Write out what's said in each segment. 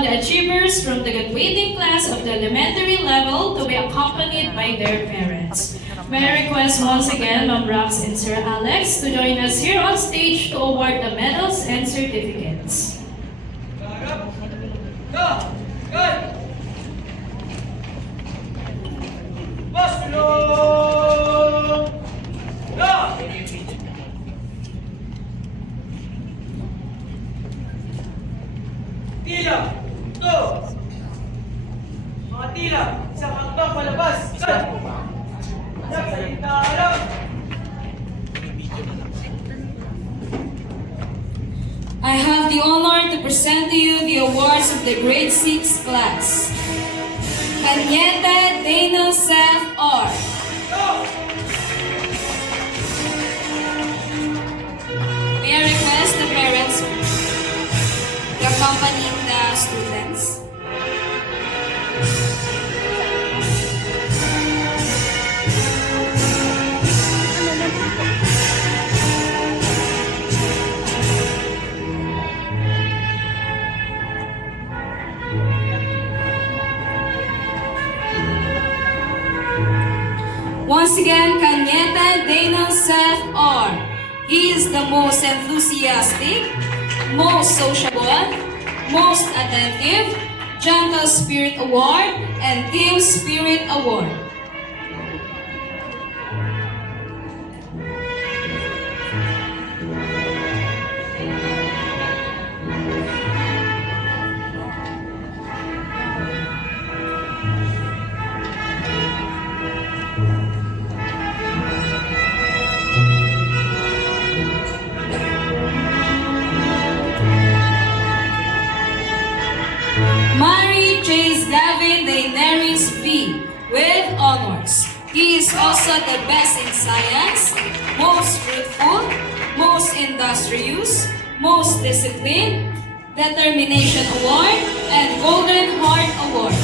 on the achievers from the graduating class of the elementary level to be accompanied by their parents. May I request once again Ma'am Rox and Sir Alex to join us here on stage to award the medals and certificates. Tila! Ito! Mga tila! Isang hakbang palabas! I have the honor to present to you the awards of the grade 6 class. Canieta Daniel Seth R. May I request the parents to accompany the students? Once again, Canieta Daniel Seth R. He is the most enthusiastic, most sociable, most attentive, Gentle Spirit Award, and Team Spirit Award. Mary Chase Gavin Daenerys V. with honors. He is also the best in science, most fruitful, most industrious, most disciplined, Determination Award, and Golden Heart Award.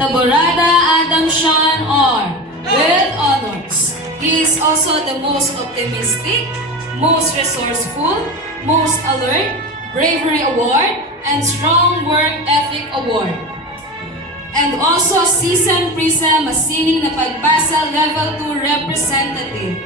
Taborada Adam Sean R. with honors. He is also the most optimistic, most resourceful, most alert, Bravery Award, and Strong Work Ethic Award. And also Season Prisa Masining na Pagbasa Level 2 Representative.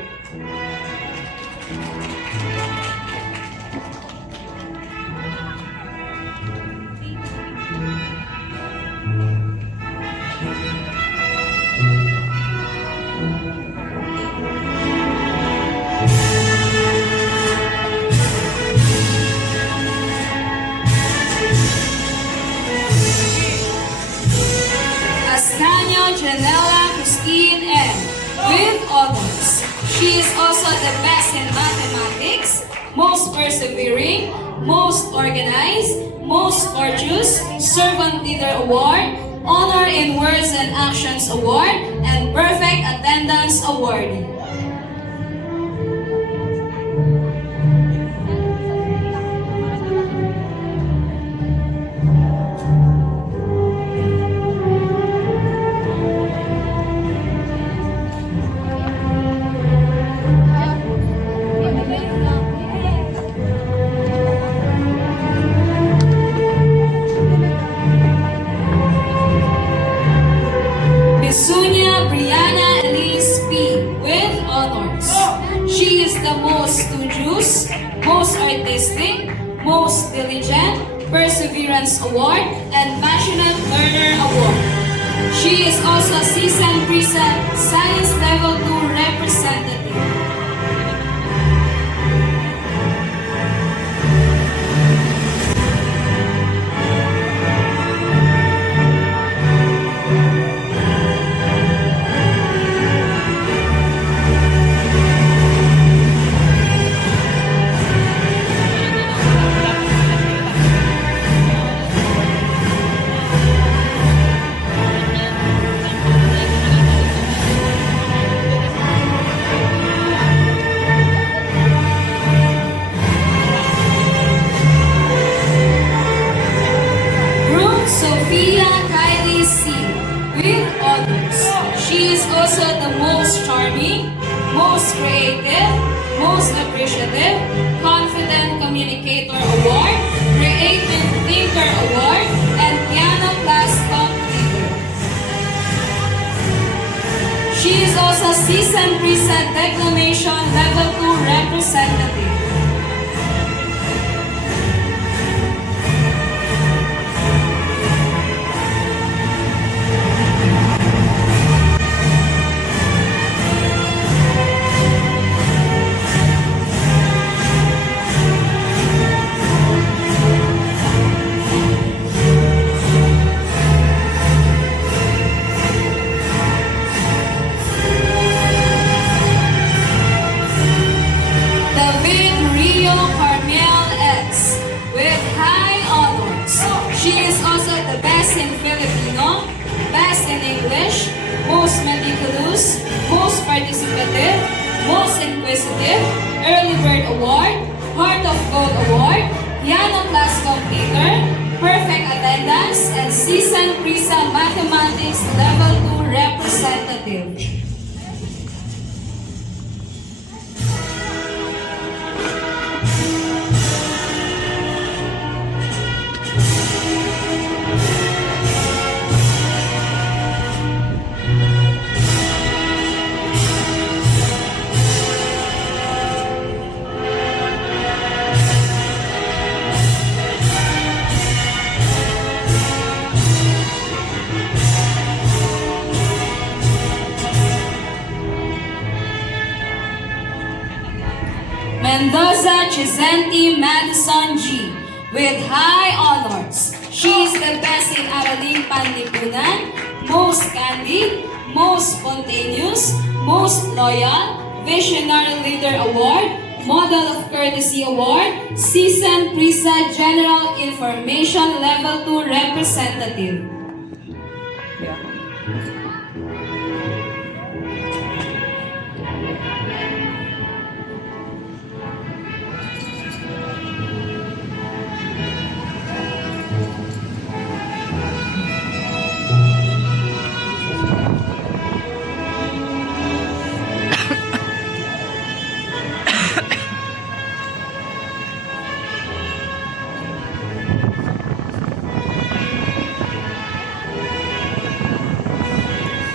Ascanio Janela Christine M. with honors. She is also the best in mathematics, most persevering, most organized, most courteous, Servant Leader Award, Honor in Words and Actions Award, and Perfect Attendance Award. Sunya Brianna Elise P. with honors. She is the most studious, most artistic, most diligent, Perseverance Award, and Passionate Learner Award. She is also Season Prisa Science Level 2 Representative. Season Preset Declamation Level 2 Representative. David Rio Carmel X with high honors. She is also the best in Filipino, best in English, most meticulous, most participative, most inquisitive, Early Bird Award, Heart of Gold Award, Piano Class Completer, Perfect Attendance, and Season Prisa Mathematics Level 2 Representative. Mendoza Chizenti Madison G. with high honors. She is the best in Araling Panlipunan, most candid, most spontaneous, most loyal, Visionary Leader Award, Model of Courtesy Award, Season Prisa General Information Level 2 Representative.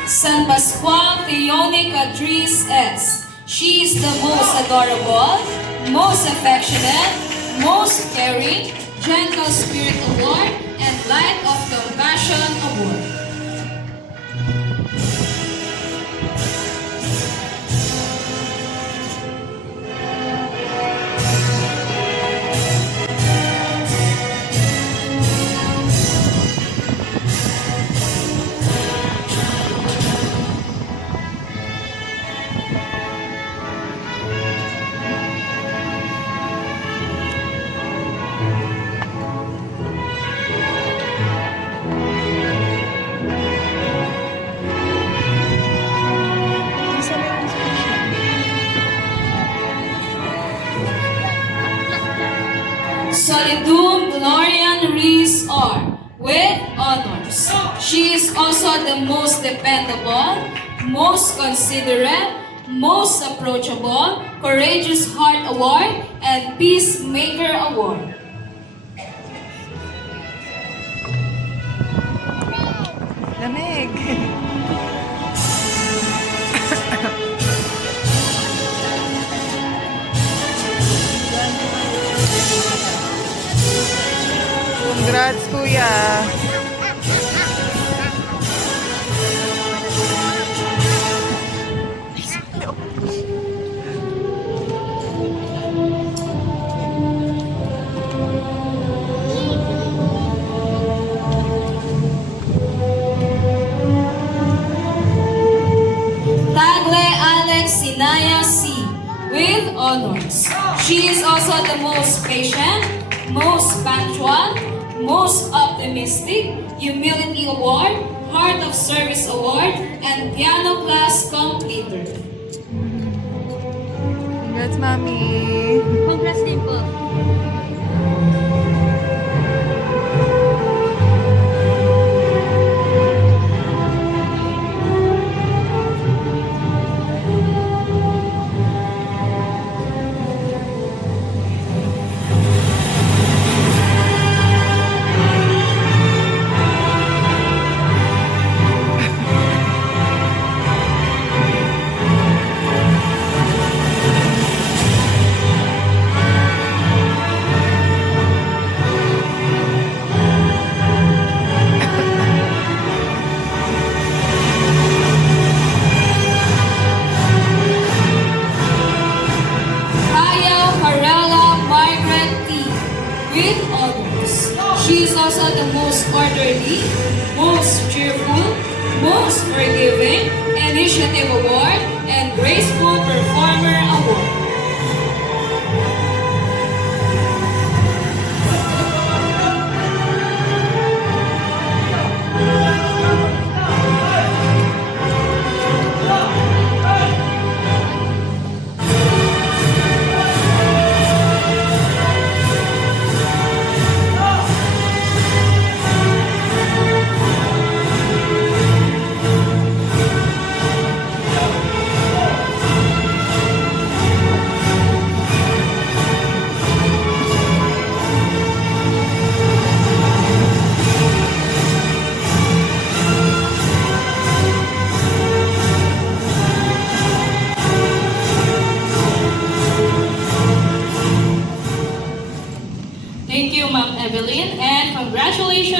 San Pascual Fione Cadris S. She is the most adorable, most affectionate, most caring, gentle spirit award, and light of compassion award. Solidum Glorian Rees R. with honors. She is also the most dependable, most considerate, most approachable, Courageous Heart Award, and Peacemaker Award. Lamig. Congrats, kuya. Tagle Alex Sinaya C. with honors. She is also the most patient, most punctual, most optimistic, Humility Award, Heart of Service Award, and Piano Class Completer. Congrats, Mami. Congrats din po. She is also the most orderly, most cheerful, most forgiving, Initiative Award, and Graceful Performer Award. Thank you, Ma'am Evelyn, and congratulations